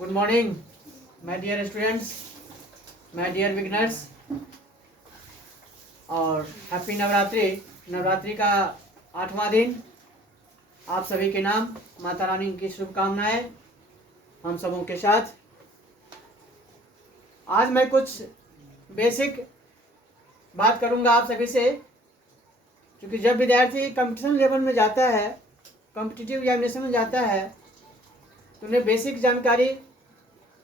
Good morning my dear students, my dear beginners, और happy Navratri. Navratri का 8वां दिन। आप सभी के नाम माता रानी की शुभकामनाएं हम सबों के साथ। आज मैं कुछ बेसिक बात करूंगा आप सभी से, क्योंकि जब विद्यार्थी कंपटीशन लेवल में जाता है, कॉम्पिटिटिव एग्जामिनेशन में जाता है, तो उन्हें बेसिक जानकारी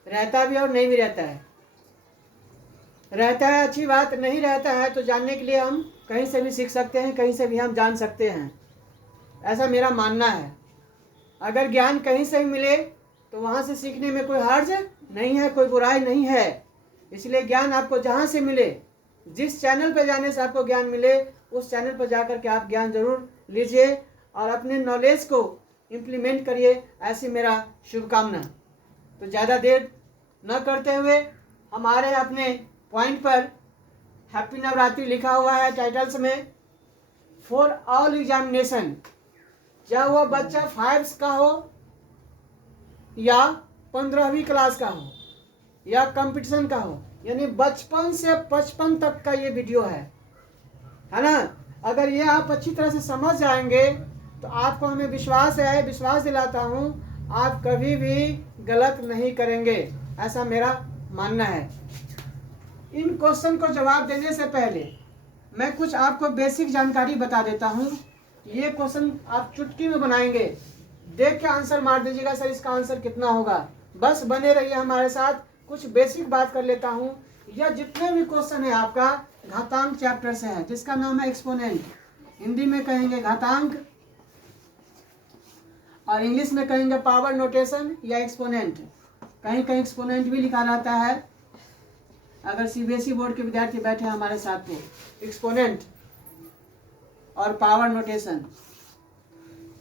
रहता भी और नहीं भी रहता है। रहता है अच्छी बात, नहीं रहता है तो जानने के लिए हम कहीं से भी सीख सकते हैं, कहीं से भी हम जान सकते हैं, ऐसा मेरा मानना है। अगर ज्ञान कहीं से भी मिले तो वहाँ से सीखने में कोई हर्ज नहीं है, कोई बुराई नहीं है। इसलिए ज्ञान आपको जहाँ से मिले, जिस चैनल पर जाने से आपको ज्ञान मिले, उस चैनल पर जाकर के आप ज्ञान जरूर लीजिए और अपने नॉलेज को इम्प्लीमेंट करिए, ऐसी मेरा शुभकामना। तो ज़्यादा देर न करते हुए हमारे अपने पॉइंट पर हैप्पी नवरात्रि लिखा हुआ है टाइटल्स में, फॉर ऑल एग्जामिनेशन। चाहे वह बच्चा 5 का हो या 15वीं क्लास का हो या कंपटीशन का हो, यानी बचपन से 55 तक का ये वीडियो है ना। अगर ये आप अच्छी तरह से समझ जाएंगे तो आपको हमें विश्वास है, विश्वास दिलाता हूँ, आप कभी भी गलत नहीं करेंगे, ऐसा मेरा मानना है। इन क्वेश्चन को जवाब देने से पहले मैं कुछ आपको बेसिक जानकारी बता देता हूँ। ये क्वेश्चन आप चुटकी में बनाएंगे, देख के आंसर मार दीजिएगा, सर इसका आंसर कितना होगा। बस बने रहिए हमारे साथ। कुछ बेसिक बात कर लेता हूँ। यह जितने भी क्वेश्चन है आपका घातांक चैप्टर से है, जिसका नाम है एक्सपोनेंट। हिंदी में कहेंगे घातांक और इंग्लिश में कहेंगे पावर नोटेशन या एक्सपोनेंट। कहीं कहीं एक्सपोनेंट भी लिखा रहता है। अगर सीबीएसई बोर्ड के विद्यार्थी बैठे हैं हमारे साथ तो एक्सपोनेंट और पावर नोटेशन।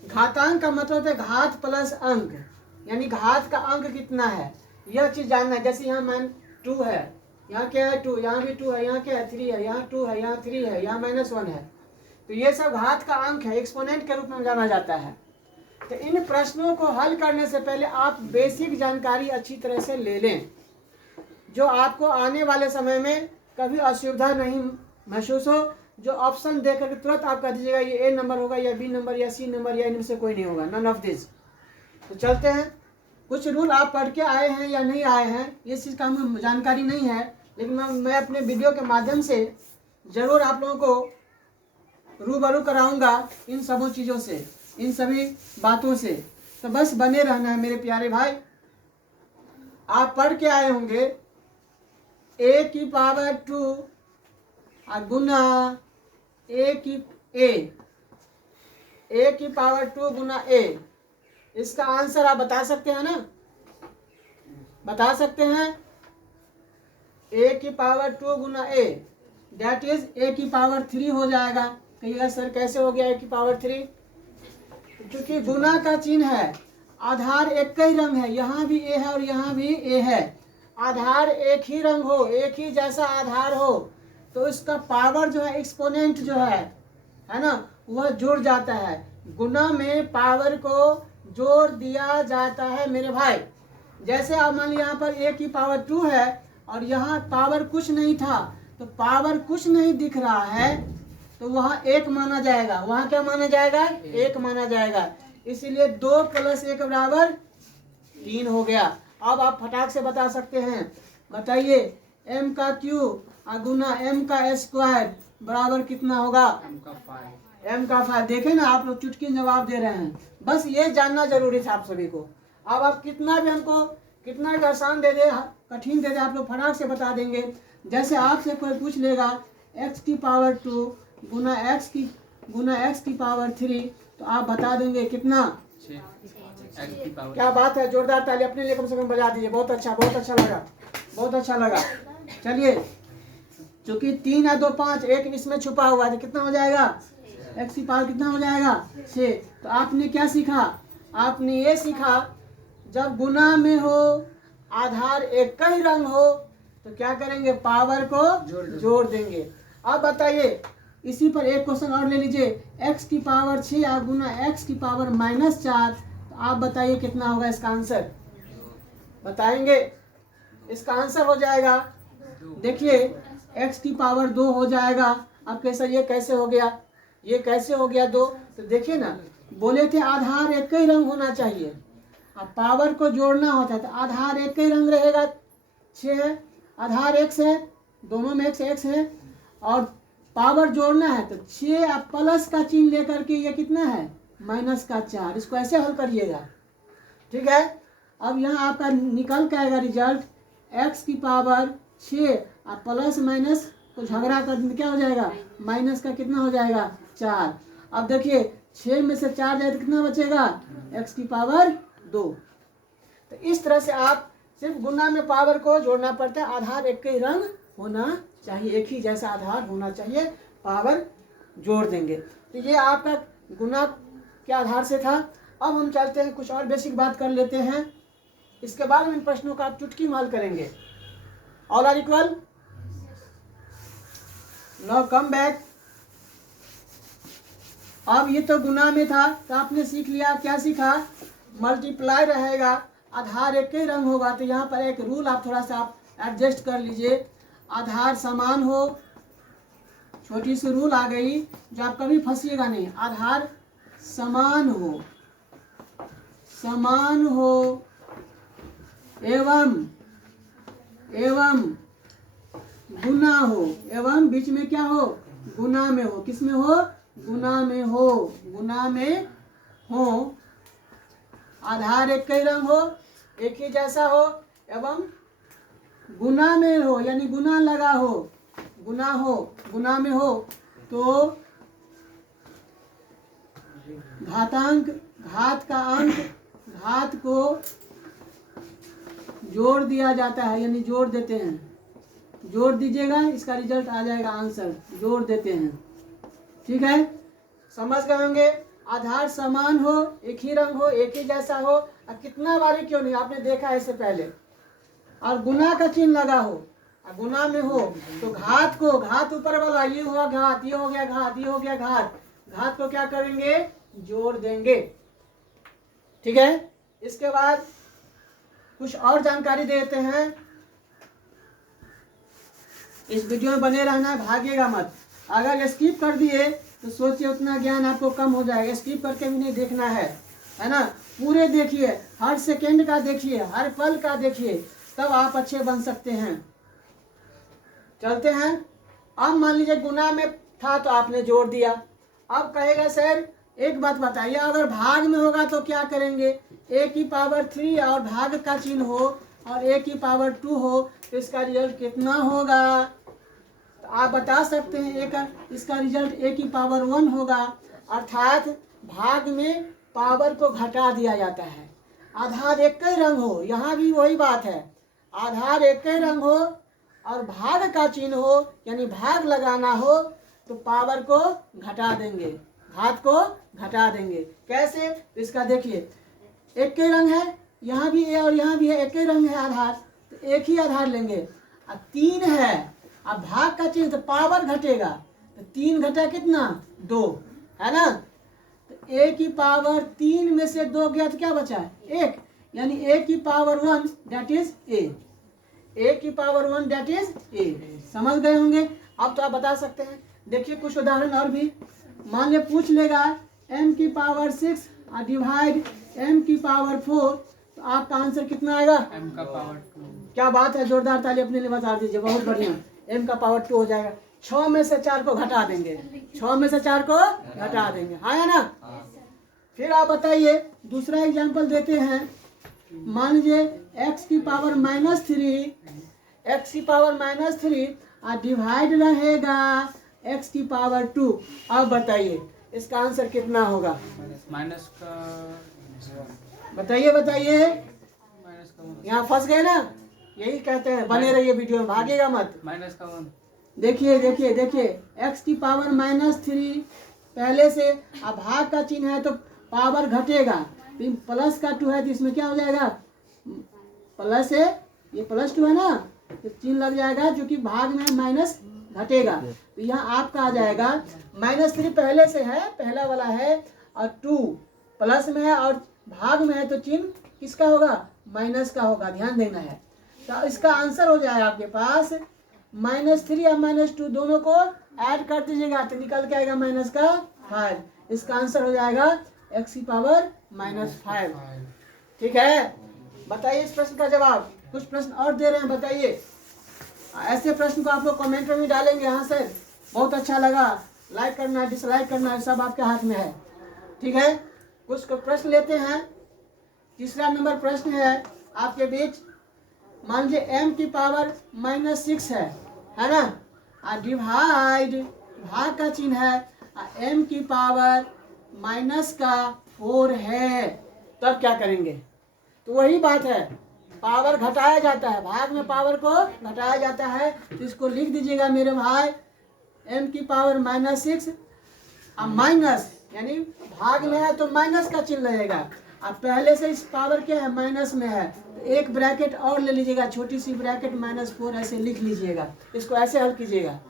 घातांक का मतलब है घात प्लस अंक, यानी घात का अंक कितना है यह चीज जानना है। जैसे यहाँ मान 2 है, यहाँ क्या है 2, यहाँ भी 2 है, यहाँ क्या है 3 है, यहाँ 2 है, यहाँ 3 है, यहाँ -1 है। तो ये सब घात का अंक है, एक्सपोनेंट के रूप में जाना जाता है। तो इन प्रश्नों को हल करने से पहले आप बेसिक जानकारी अच्छी तरह से ले लें, जो आपको आने वाले समय में कभी असुविधा नहीं महसूस हो। जो ऑप्शन देख करके तुरंत आप कह दीजिएगा ये ए नंबर होगा या बी नंबर या सी नंबर या इनमें से कोई नहीं होगा, नन ऑफ दिस। तो चलते हैं। कुछ रूल आप पढ़ के आए हैं या नहीं आए हैं इस चीज़ का हमें जानकारी नहीं है, लेकिन मैं अपने वीडियो के माध्यम से ज़रूर आप लोगों को रूबरू कराऊंगा इन सबों चीज़ों से, इन सभी बातों से। तो बस बने रहना है मेरे प्यारे भाई। आप पढ़ के आए होंगे a की पावर 2 गुना a की पावर 2 गुना a। इसका आंसर आप बता सकते हैं ना, बता सकते हैं। a की power 2 Guna a that is a की पावर 3 हो जाएगा। कहिएगा सर कैसे हो गया a की पावर 3? क्योंकि गुना का चिन्ह है, आधार एक ही रंग है, यहाँ भी a है और यहाँ भी a है। आधार एक ही रंग हो, एक ही जैसा आधार हो, तो इसका पावर जो है एक्सपोनेंट जो है ना, वह जुड़ जाता है। गुना में पावर को जोड़ दिया जाता है मेरे भाई। जैसे आप मान लीजिए यहाँ पर a की पावर 2 है और यहाँ पावर कुछ नहीं था, तो पावर कुछ नहीं दिख रहा है तो वहाँ 1 माना जाएगा। वहाँ क्या माना जाएगा? 1 माना जाएगा। इसीलिए 2 + 1 बराबर 3 हो गया। अब आप फटाक से बता सकते हैं, बताइए m का क्यूब गुना m का स्क्वायर बराबर कितना होगा? m का 5। देखे ना, आप लोग चुटकी जवाब दे रहे हैं। बस ये जानना जरूरी था आप सभी को। अब आप कितना भी हमको कितना भी आसान दे दे, कठिन दे दे, आप लोग फटाक से बता देंगे। जैसे आपसे कोई पूछ लेगा x की पावर 2 गुना x की पावर 3, तो आप बता देंगे कितना? क्या बात है, जोरदार ताली अपने लिए कम से कम बजा दीजिए। बहुत अच्छा, बहुत अच्छा लगा, बहुत अच्छा लगा। चलिए, चूंकि 3 है 2 5, 1 इसमें छुपा हुआ है, तो कितना हो जाएगा? x की पावर कितना हो जाएगा? 6। तो आपने क्या सीखा? आपने ये सीखा जब गुना में हो, आधार एक ही रंग हो, तो क्या करेंगे? पावर को जोड़ देंगे। अब बताइए, इसी पर एक क्वेश्चन और ले लीजिए। x की पावर 6 गुना x की पावर -4, तो आप बताइए कितना होगा इसका आंसर? बताएंगे। इसका आंसर हो जाएगा, देखिए x की पावर 2 हो जाएगा। अब कैसे, ये कैसे हो गया, ये कैसे हो गया 2? तो देखिए ना, बोले थे आधार एक ही रंग होना चाहिए। अब पावर को जोड़ना होता है तो आधार एक ही रंग रहेगा, 6 है, आधार x है, दोनों में x है, और पावर जोड़ना है तो 6 अब प्लस का चिन्ह लेकर के ये कितना है, माइनस का 4। इसको ऐसे हल करिएगा, ठीक है। अब यहाँ आपका निकल के आएगा रिजल्ट, x की पावर 6 अब प्लस माइनस को झगड़ा कर देंगे, क्या हो जाएगा, माइनस का कितना हो जाएगा, 4। अब देखिए 6 में से 4 जाए तो कितना बचेगा, x की पावर 2। तो इस तरह से आप सिर्फ गुना में पावर को जोड़ना पड़ता है। आधार एक ही रंग होना चाहिए, एक ही जैसा आधार होना चाहिए, पावर जोड़ देंगे। तो ये आपका गुना के आधार से था। अब हम चलते हैं, कुछ और बेसिक बात कर लेते हैं, इसके बाद इन प्रश्नों का आप चुटकी में हल करेंगे। All are equal, now come back. अब ये तो गुना में था, तो आपने सीख लिया, क्या सीखा, मल्टीप्लाई रहेगा, आधार एक ही रंग होगा। तो यहाँ पर एक रूल आप थोड़ा सा आप एडजस्ट कर लीजिए, आधार समान हो, छोटी सी रूल आ गई जो आप कभी फंसिएगा नहीं, आधार समान हो, समान हो एवं गुना हो, एवं बीच में क्या हो, गुना में हो। किस में हो, गुना में हो, गुना में हो, आधार एक ही रंग हो, एक ही जैसा हो, एवं गुना में हो, यानी गुना लगा हो, गुना हो, गुना में हो तो घातांक, घात का अंक, घात को जोड़ दिया जाता है, यानी जोड़ देते हैं, जोड़ दीजिएगा, इसका रिजल्ट आ जाएगा आंसर, जोड़ देते हैं, ठीक है। समझ गए होंगे, आधार समान हो, एक ही रंग हो, एक ही जैसा हो, और कितना बारी क्यों नहीं, आपने देखा है इससे पहले, और गुना का चिन्ह लगा हो, और गुना में हो तो घात को, घात ऊपर वाला, ये हुआ घात, ये हो गया घात, ये हो गया घात, घात को क्या करेंगे, जोड़ देंगे, ठीक है। इसके बाद कुछ और जानकारी देते हैं, इस वीडियो में बने रहना है, भागिएगा मत। अगर स्किप कर दिए तो सोचिए उतना ज्ञान आपको कम हो जाएगा, स्किप करके भी नहीं देखना है ना, पूरे देखिए, हर सेकंड का देखिए, हर पल का देखिए, तब आप अच्छे बन सकते हैं। चलते हैं। अब मान लीजिए गुना में था तो आपने जोड़ दिया, अब कहेगा सर एक बात बताइए, अगर भाग में होगा तो क्या करेंगे, a की पावर 3 और भाग का चिन्ह हो और a की पावर 2 हो तो इसका रिजल्ट कितना होगा, तो आप बता सकते हैं, इसका रिजल्ट a की पावर 1 होगा, अर्थात भाग में पावर को घटा दिया जाता है। आधार एक ही रंग हो, यहाँ भी वही बात है, आधार एक ही रंग हो और भाग का चिन्ह हो, यानी भाग लगाना हो तो पावर को घटा देंगे, घात को घटा देंगे। कैसे, इसका देखिए, एक ही रंग है, यहाँ भी है और यहाँ भी है, एक ही रंग है आधार, तो एक ही आधार लेंगे। अब 3 है, अब भाग का चिन्ह तो पावर घटेगा, तो 3 घटा कितना, 2 है ना, तो a की पावर 3 में से 2 गया तो क्या बचा, 1, यानी a की पावर 1 दैट इज a की पावर 1 दैट इज a। समझ गए होंगे। अब तो आप बता सकते हैं, देखिए कुछ उदाहरण और भी, मान लिया पूछ लेगा m की पावर 6 डिवाइड m की पावर 4, तो आपका आंसर कितना आएगा, m का पावर 2। क्या बात है, जोरदार ताली अपने लिए बता दीजिए, बहुत बढ़िया, m का पावर 2 हो जाएगा। 6 में से 4 को घटा देंगे, 6 में से 4 को घटा देंगे, हाँ या ना। फिर आप बताइए, दूसरा एग्जांपल देते हैं, मान लीजिए x की पावर -3, x की पावर -3 और डिवाइड रहेगा x की पावर 2। अब बताइए इसका आंसर कितना होगा, माइनस का, बताइए बताइए, माइनस का 1, यहाँ फंस गए ना, यही कहते हैं, बने रहिए वीडियो में, भागेगा मत। माइनस का 1, देखिए देखिए देखिए, x की पावर -3 पहले से, अब भाग का चिन्ह है तो पावर घटेगा, तो प्लस का 2 है तो इसमें क्या हो जाएगा, प्लस है, ये +2 है ना, तो चिन्ह लग जाएगा, जो कि भाग में माइनस घटेगा, तो यहाँ आपका आ जाएगा -3 पहले से है, पहला वाला है, और 2 प्लस में है और भाग में है तो चिन्ह किसका होगा? माइनस का होगा, ध्यान देना है। तो इसका आंसर हो जाएगा आपके पास -3 और -2 दोनों को ऐड कर दीजिएगा तो निकल के आएगा -5। इसका आंसर हो जाएगा x⁻⁻5। ठीक है, बताइए इस प्रश्न का जवाब। कुछ प्रश्न और दे रहे हैं, बताइए। ऐसे प्रश्न को आप लोग कमेंट में भी डालेंगे। यहाँ से बहुत अच्छा लगा, लाइक करना डिसलाइक करना सब आपके हाथ में है। ठीक है, कुछ प्रश्न लेते हैं। तीसरा नंबर प्रश्न है आपके बीच। मान लीजिए m⁻⁻6 है ना, डिवाइड भाग का चिन्ह है, m⁻⁻4 है, तब क्या करेंगे? तो वही बात है, पावर घटाया जाता है, भाग में पावर को घटाया जाता है। तो इसको लिख दीजिएगा मेरे भाई, m⁻⁻6 अब माइनस, यानी भाग में है तो माइनस का चिन्ह रहेगा। अब पहले से इस पावर क्या है? माइनस में है, तो एक ब्रैकेट और ले लीजिएगा, छोटी सी ब्रैकेट -4 ऐसे लिख लीजिएगा। इसको ऐसे हल कीजिएगा।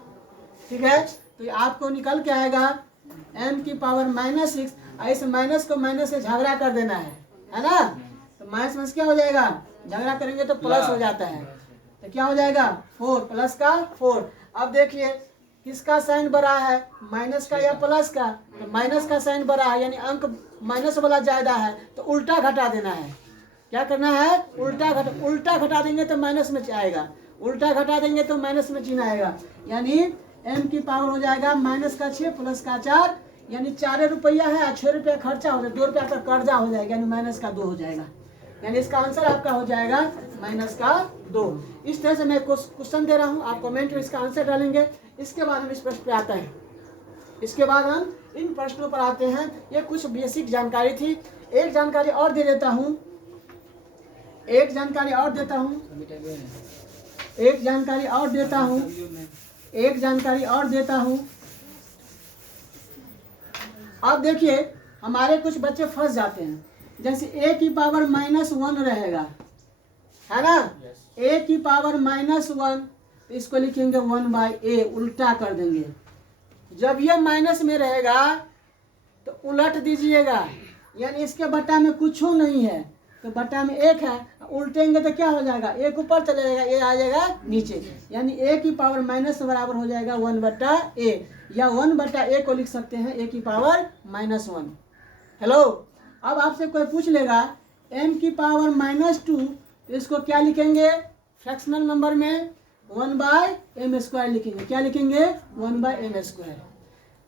ठीक है, तो आपको निकल के आएगा m⁻⁻6 और इस माइनस को माइनस से झगड़ा कर देना है ना। तो माइनस क्या हो जाएगा? झगड़ा करेंगे तो प्लस हो जाता है, तो क्या हो जाएगा? 4 प्लस का 4। अब देखिए किसका साइन बड़ा है, माइनस का या प्लस का? तो माइनस का साइन बड़ा है, यानी अंक माइनस वाला ज्यादा है, तो उल्टा घटा देना है। क्या करना है? उल्टा घटा देंगे तो माइनस में आएगा, उल्टा घटा देंगे तो माइनस में चिन्ह आएगा। यानी m की पावर हो जाएगा -6 प्लस का 4, यानी 4 रुपया है, 6 रुपया खर्चा हो जाएगा, 2 रुपया का कर्जा हो जाएगा, यानी -2 हो जाएगा। यानी इसका आंसर आपका हो जाएगा -2। इस तरह से मैं क्वेश्चन दे रहा हूँ, आप कमेंट में इसका आंसर डालेंगे। इसके बाद हम इस प्रश्न पे आते हैं, इसके बाद हम इन प्रश्नों पर आते हैं। ये कुछ बेसिक जानकारी थी। एक जानकारी और दे देता हूँ, एक जानकारी और देता हूँ, एक जानकारी और देता हूँ, एक जानकारी और देता हूँ। अब देखिए हमारे कुछ बच्चे फंस जाते हैं, जैसे a की पावर -1 रहेगा, है ना, a की पावर -1, तो इसको लिखेंगे 1/a, उल्टा कर देंगे। जब ये माइनस में रहेगा तो उलट दीजिएगा, यानी इसके बट्टा में कुछ नहीं है, तो बट्टा में 1 है, उल्टेंगे तो क्या हो जाएगा? 1 ऊपर चले जाएगा, a आ जाएगा नीचे, यानी a की पावर माइनस बराबर हो जाएगा 1/a, या 1/a को लिख सकते हैं a की पावर -1। हेलो, अब आपसे कोई पूछ लेगा m की पावर -2, तो इसको क्या लिखेंगे? फ्रैक्शनल नंबर में 1/m² लिखेंगे। क्या लिखेंगे? 1/m²।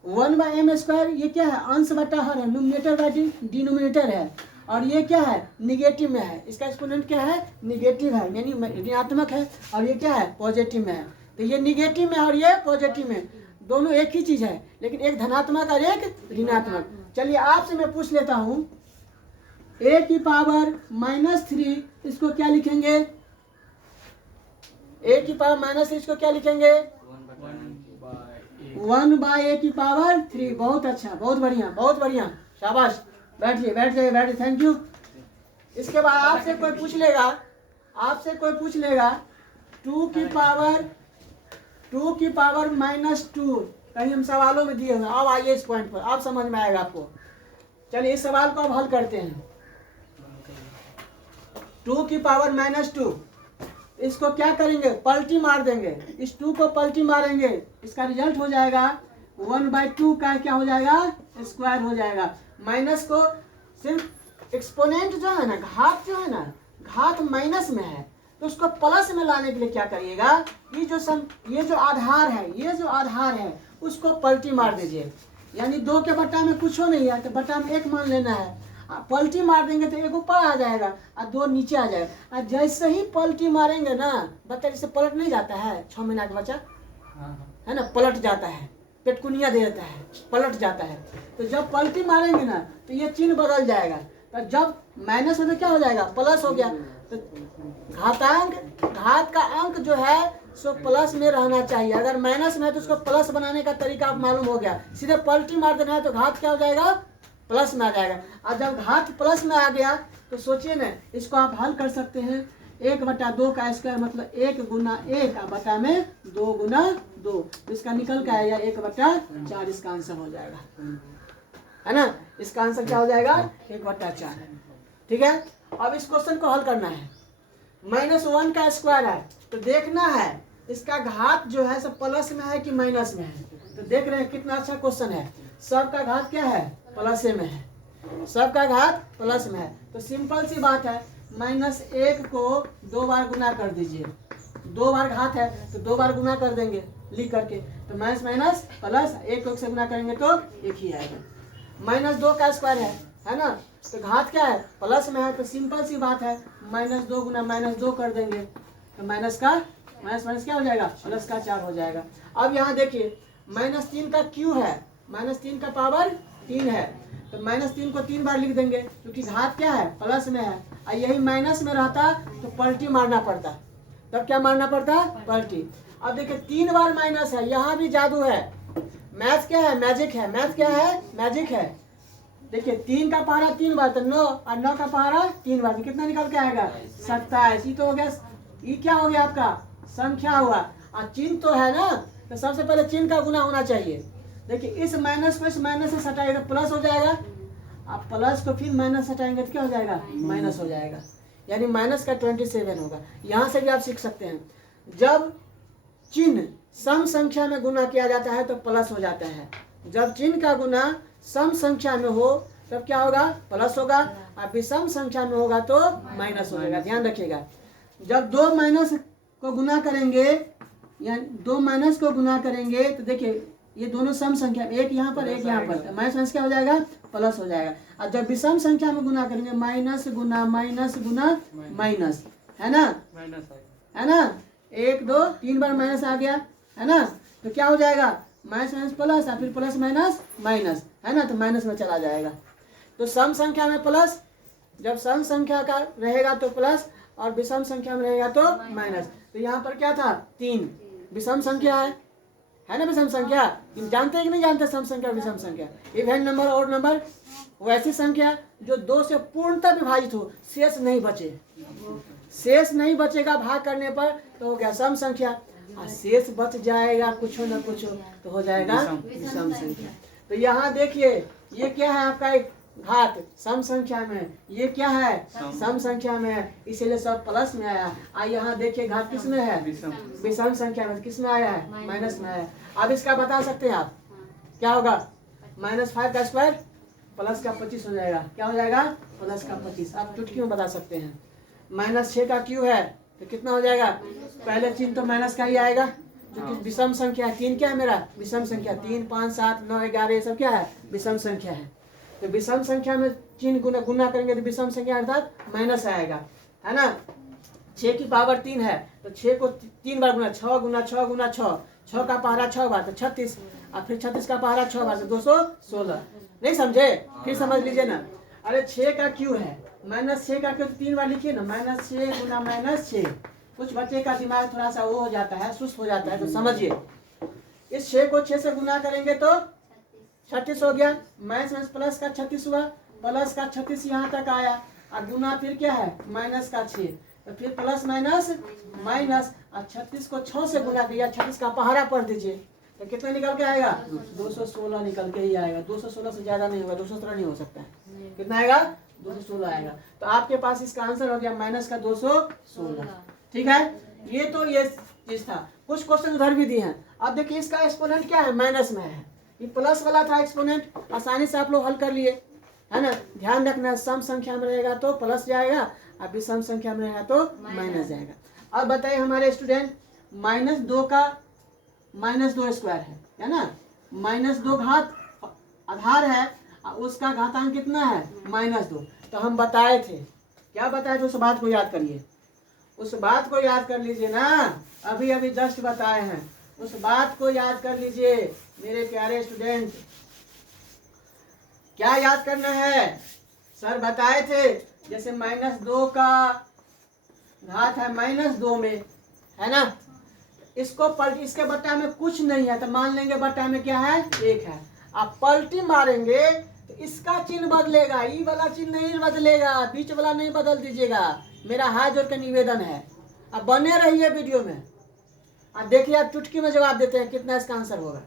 1/m², ये क्या है? अंश बटा हर है, न्यूमरेटर बाय डिनोमिनेटर है, और ये क्या है? निगेटिव में है। इसका एक्सपोनेंट क्या है? निगेटिव है, यानी ऋणात्मक है, और ये क्या है? पॉजिटिव में है। तो ये निगेटिव में और ये पॉजिटिव में, दोनों एक ही चीज है, लेकिन एक धनात्मक और एक ऋणात्मक। चलिए आपसे मैं पूछ लेता हूँ, a की पावर -3, इसको क्या लिखेंगे? a की पावर -3 इसको क्या लिखेंगे? 1/a की पावर 3। बहुत अच्छा, बहुत बढ़िया, बहुत बढ़िया, शाबाश। बैठिए बैठ जाइए, थैंक यू। इसके बाद आपसे कोई पूछ लेगा, आपसे कोई पूछ लेगा 2 की पावर -2, कहीं हम सवालों में दिए हुए। अब आइए इस पॉइंट पर, आप समझ में आएगा आपको। चलिए इस सवाल को अब हल करते हैं। 2 की पावर -2, इसको क्या करेंगे? पलटी मार देंगे। इस 2 को पलटी मारेंगे, इसका रिजल्ट हो जाएगा 1/2 का क्या हो जाएगा? स्क्वायर हो जाएगा। माइनस को सिर्फ एक्सपोनेंट जो है ना, घात जो है ना, घात माइनस में है, तो उसको प्लस में लाने के लिए क्या करिएगा? ये जो आधार है, ये जो आधार है, उसको पलटी मार दीजिए। यानी 2 के बट्टा में कुछ नहीं है, तो बट्टा में 1 मान लेना है। पलटी मार देंगे तो 1 ऊपर आ जाएगा और 2 नीचे आ जाएगा। और जैसे ही पलटी मारेंगे ना, बच्चा जैसे पलट नहीं जाता है, 6 महीना का बच्चा है ना, पलट जाता है, पेटकुनिया दे देता है, पलट जाता है। तो जब पलटी मारेंगे ना, तो ये चिन्ह बदल जाएगा। तो जब माइनस में क्या हो जाएगा? प्लस हो गया। तो घात का अंक जो है सो प्लस में रहना चाहिए। अगर माइनस में है तो उसको प्लस बनाने का तरीका आप मालूम हो गया। सीधे पलटी मार देना है तो घात क्या हो जाएगा? प्लस में आ जाएगा। और जब घात प्लस में आ गया तो सोचिए ना, इसको आप हल कर सकते हैं। 1/2 का स्क्वायर मतलब 1 गुना 1 बटा में 2 गुना 2, इसका निकल के आएगा 1/4। इसका आंसर हो जाएगा, है ना। इसका आंसर क्या हो जाएगा? 1/4। ठीक है। अब इस क्वेश्चन को हल करना है। -1 का स्क्वायर है तो देखना है इसका घात जो है सब प्लस में है कि माइनस में है। तो देख रहे हैं कितना अच्छा क्वेश्चन है। सब का घात क्या है? प्लस में है। सब का घात प्लस में है तो सिंपल सी बात है, -1 को 2 बार गुना कर दीजिए। 2 बार घात है तो 2 बार गुना कर देंगे लिख करके। तो माइनस माइनस प्लस, 1 को 1 से गुना करेंगे तो 1 ही आएगा। -2 का स्क्वायर है ना, तो घात क्या है? प्लस में है तो सिंपल सी बात है, -2 गुना -2 कर देंगे तो माइनस माइनस क्या हो जाएगा? प्लस का 4 हो जाएगा। अब यहाँ देखिए -3 का क्यू है, -3 का पावर 3 है तो -3 को 3 बार लिख देंगे क्योंकि घात क्या है? प्लस में है। और यही माइनस में रहता तो पलटी मारना पड़ता। तब क्या मारना पड़ता? पलटी। अब देखिए 3 बार माइनस है, यहाँ भी जादू है। मैथ क्या है? मैजिक है। मैथ क्या है? मैजिक है। देखिए 3 का पहाड़ा 3 बार तो 9 और 9 का पहाड़ा 3 बार तो कितना निकल के आएगा? 27। ये तो हो गया, ये क्या हो गया आपका? संख्या हुआ। और चिन्ह तो है ना, तो सबसे पहले चिन्ह का गुना होना चाहिए। देखिए इस माइनस को इस माइनस से हटाएगा तो प्लस हो जाएगा। आप प्लस को फिर माइनस हटाएंगे तो क्या हो जाएगा? माइनस हो जाएगा। यानी माइनस का 27 होगा। यहाँ से भी आप सीख सकते हैं, जब चिन्ह सम संख्या में गुना किया जाता है तो प्लस हो जाता है। जब चिन्ह का गुना सम संख्या में हो तब क्या होगा? प्लस होगा। और विषम संख्या में होगा तो माइनस हो जाएगा। ध्यान रखिएगा, जब 2 माइनस को गुना करेंगे या 2 माइनस को गुना करेंगे तो देखिए ये दोनों सम संख्या, एक यहाँ पर एक यहाँ पर, तो माइनस क्या हो जाएगा? प्लस हो जाएगा। और जब विषम संख्या में गुना करेंगे माइनस गुना माइनस, है ना? है ना? 1 2 3 बार माइनस आ गया, है ना? तो क्या हो जाएगा? माइनस माइनस प्लस और फिर प्लस माइनस माइनस, है ना? तो माइनस में चला जाएगा। तो सम संख्या में प्लस, जब सम संख्या का रहेगा तो प्लस और विषम संख्या में रहेगा तो माइनस। तो यहाँ पर क्या था? 3 विषम संख्या है ना? विषम संख्या जानते हैं कि नहीं जानते? सम संख्या विषम संख्या, इवेंट नंबर और नंबर, वैसी संख्या जो 2 से पूर्णतः विभाजित हो, शेष नहीं बचे। शेष नहीं बचेगा भाग करने पर तो हो गया सम संख्या, और शेष बच जाएगा कुछ न कुछ तो हो जाएगा विषम संख्या। तो यहाँ देखिए ये क्या है आपका? एक घात सम संख्या में, ये क्या है? सम संख्या में है, इसीलिए सब प्लस में आया। और यहाँ देखिए घात किस में है? विषम संख्या में। किस में आया है? माइनस में आया। अब इसका बता सकते हैं आप क्या होगा? -5 का स्क्वायर प्लस का 25 हो जाएगा। क्या हो जाएगा? प्लस का 25। आप चुटकी में बता सकते हैं। -6 का क्यू है तो कितना हो जाएगा? पहले चिन्ह तो माइनस का ही आएगा जो कि विषम संख्या है। 3 क्या है मेरा? विषम संख्या। 3 5 7 9 11 ये सब क्या है? विषम संख्या है। तो विषम संख्या में चिन्ह गुना करेंगे तो विषम संख्या अर्थात माइनस आएगा, है ना? 6 की पावर 3 है तो 6 को 3 बार गुना, 6 गुना 6 गुना 6, 6 का पहाड़ा 6 बार तो 36, और फिर 36 का पहाड़ा 6 बार तो 216। नहीं समझे? फिर समझ लीजिए ना। अरे 6 का क्यू है, -6 का क्यू तो 3 बार लिखिए ना, -6 गुना -6। कुछ बच्चे का दिमाग थोड़ा सा वो हो जाता है, सुस्त हो जाता है, तो समझिए इस 6 को 6 से गुना करेंगे तो 36 हो गया। माइनस प्लस का 36 हुआ, प्लस का 36 यहाँ तक आया, और गुना फिर क्या है? माइनस का 6, तो फिर प्लस माइनस माइनस, और 36 को 6 से गुना किया, 36 का पहाड़ा पढ़ दीजिए तो कितना निकल के आएगा? 216 निकल के ही आएगा। 216 से ज्यादा नहीं होगा, 217 नहीं हो सकता है। कितना आएगा? 216 आएगा। तो आपके पास इसका आंसर हो गया माइनस का 216। ठीक है, ये तो ये चीज था। कुछ क्वेश्चन उधर भी दिए हैं। अब देखिए इसका एक्सपोनेंट क्या है? माइनस में है। ये प्लस वाला था एक्सपोनेंट, आसानी से आप लोग हल कर लिए, है ना? ध्यान रखना, सम संख्या में रहेगा तो प्लस जाएगा और विषम संख्या में रहेगा तो माइनस जाएगा। अब बताइए हमारे स्टूडेंट, -2 का -2 स्क्वायर है ना? -2 घात आधार है और उसका घातांक कितना है? -2। तो हम बताए थे, क्या बताए थे? उस बात को याद करिए, उस बात को याद कर लीजिए ना, अभी अभी जस्ट बताए हैं। उस बात को याद कर लीजिए मेरे प्यारे स्टूडेंट। क्या याद करना है? सर बताए थे जैसे -2 का घात है -2 में, है ना? इसको पलटी, इसके बट्टा में कुछ नहीं है तो मान लेंगे बट्टा में क्या है? 1 है। आप पलटी मारेंगे तो इसका चिन्ह बदलेगा, ई वाला चिन्ह नहीं बदलेगा, बीच वाला नहीं बदल दीजिएगा। मेरा हाथ जोड़ के निवेदन है, अब बने रहिए वीडियो में। अब देखिए आप चुटकी में जवाब देते हैं कितना इसका आंसर होगा।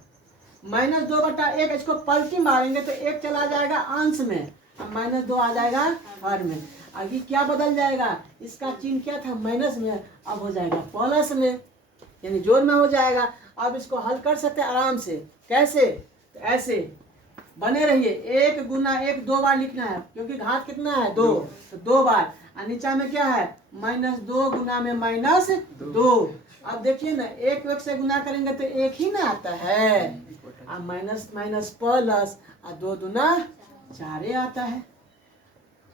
-2/1, इसको पलटी मारेंगे तो 1 चला जाएगा अंश में और -2 आ जाएगा हर में। आगे क्या बदल जाएगा, इसका चिन्ह क्या था माइनस में, अब हो जाएगा प्लस में, यानी जोड़ में हो जाएगा। अब इसको हल कर सकते हैं आराम से। कैसे, तो ऐसे बने रहिए। 1 गुना 1 2 बार लिखना है, क्योंकि घात कितना है 2, तो 2 बार। और नीचा में क्या है -2 गुना में -2। अब देखिए ना, 1 से गुना करेंगे तो 1 ही ना आता है, अब माइनस माइनस प्लस, और 2 दूना 4 आता है।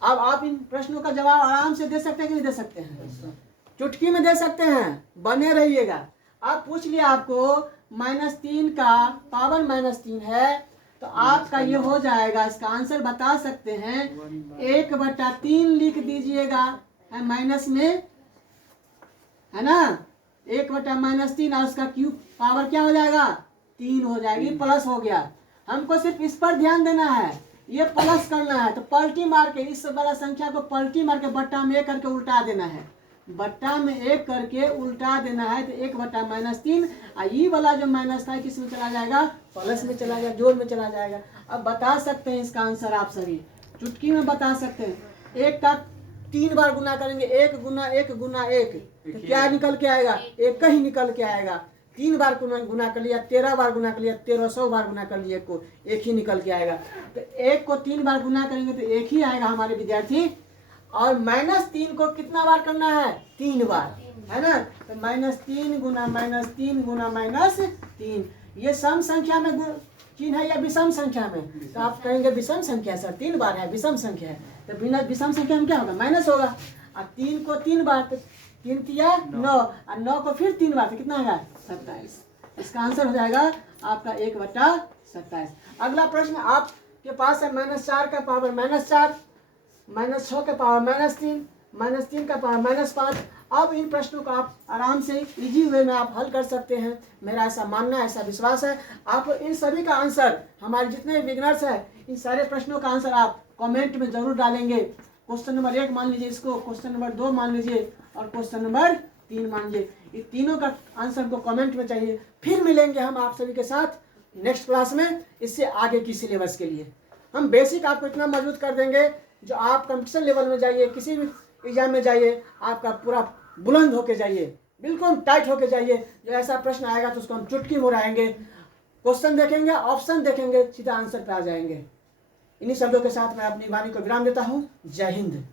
अब आप इन प्रश्नों का जवाब आराम से दे सकते हैं कि नहीं दे सकते हैं, चुटकी में दे सकते हैं। बने रहिएगा। अब पूछ लिया आपको -3 का पावर -3 है, तो आपका ये हो जाएगा, इसका आंसर बता सकते हैं 1/3 लिख दीजिएगा, है माइनस में, है ना, 1/-3, और उसका क्यूब पावर क्या हो जाएगा 3 हो जाएगी, प्लस हो गया। हमको सिर्फ इस पर ध्यान देना है, ये प्लस करना है, तो पलटी मार के इस बड़ा संख्या को पलटी मार के बट्टा में 1 करके उल्टा देना है, बट्टा में 1 करके उल्टा देना है, तो 1/-3, और ये वाला जो माइनस था किस में चला जाएगा, प्लस में चला जाएगा, जोड़ में चला जाएगा। अब बता सकते हैं इसका आंसर आप सभी, चुटकी में बता सकते हैं। 1 का 3 बार गुना करेंगे, 1 गुना 1 गुना 1, तो क्या निकल के आएगा, 1 का ही निकल के आएगा। 3 बार गुना कर लिया, 13 बार गुना कर लिया, 1300 बार गुना कर लिया, को 1 ही निकल के आएगा। तो 1 को 3 बार गुना करेंगे तो 1 ही आएगा हमारे विद्यार्थी। और -3 को कितना बार करना है, 3 बार, है ना, तो -3 गुना -3 गुना -3, ये सम संख्या में चिन्ह है या विषम संख्या में, तो आप कहेंगे विषम संख्या सर, 3 बार है, विषम संख्या है, तो बिना विषम संख्या में क्या होगा, माइनस होगा। और 3 को 3 बार, तो 3 तिया 9, और 9 को फिर 3 बार, तो कितना होगा 27। इसका आंसर हो जाएगा आपका 1/27। अगला प्रश्न आपके पास है -4 का पावर -4, -6 का पावर -3, -3 का पावर -5। अब इन प्रश्नों को आप आराम से इजी वे में आप हल कर सकते हैं, मेरा ऐसा मानना है, ऐसा विश्वास है। आप इन सभी का आंसर, हमारे जितने बिगनर्स हैं, इन सारे प्रश्नों का आंसर आप कमेंट में जरूर डालेंगे। क्वेश्चन नंबर 1 मान लीजिए इसको, क्वेश्चन नंबर 2 मान लीजिए, और क्वेश्चन नंबर 3 मान लीजिए। ये तीनों का आंसर को कमेंट में चाहिए। फिर मिलेंगे हम आप सभी के साथ नेक्स्ट क्लास में, इससे आगे की सिलेबस के लिए। हम बेसिक आपको इतना मजबूत कर देंगे, जो आप कंपटीशन लेवल में जाइए, किसी भी एग्जाम में जाइए, आपका पूरा बुलंद होके जाइए, बिल्कुल टाइट होके जाइए। जो ऐसा प्रश्न आएगा तो उसको हम चुटकी मुड़ाएंगे, क्वेश्चन देखेंगे, ऑप्शन देखेंगे, सीधा आंसर पे आ जाएंगे। इन्हीं शब्दों के साथ मैं अपनी वाणी को विराम देता हूँ। जय हिंद।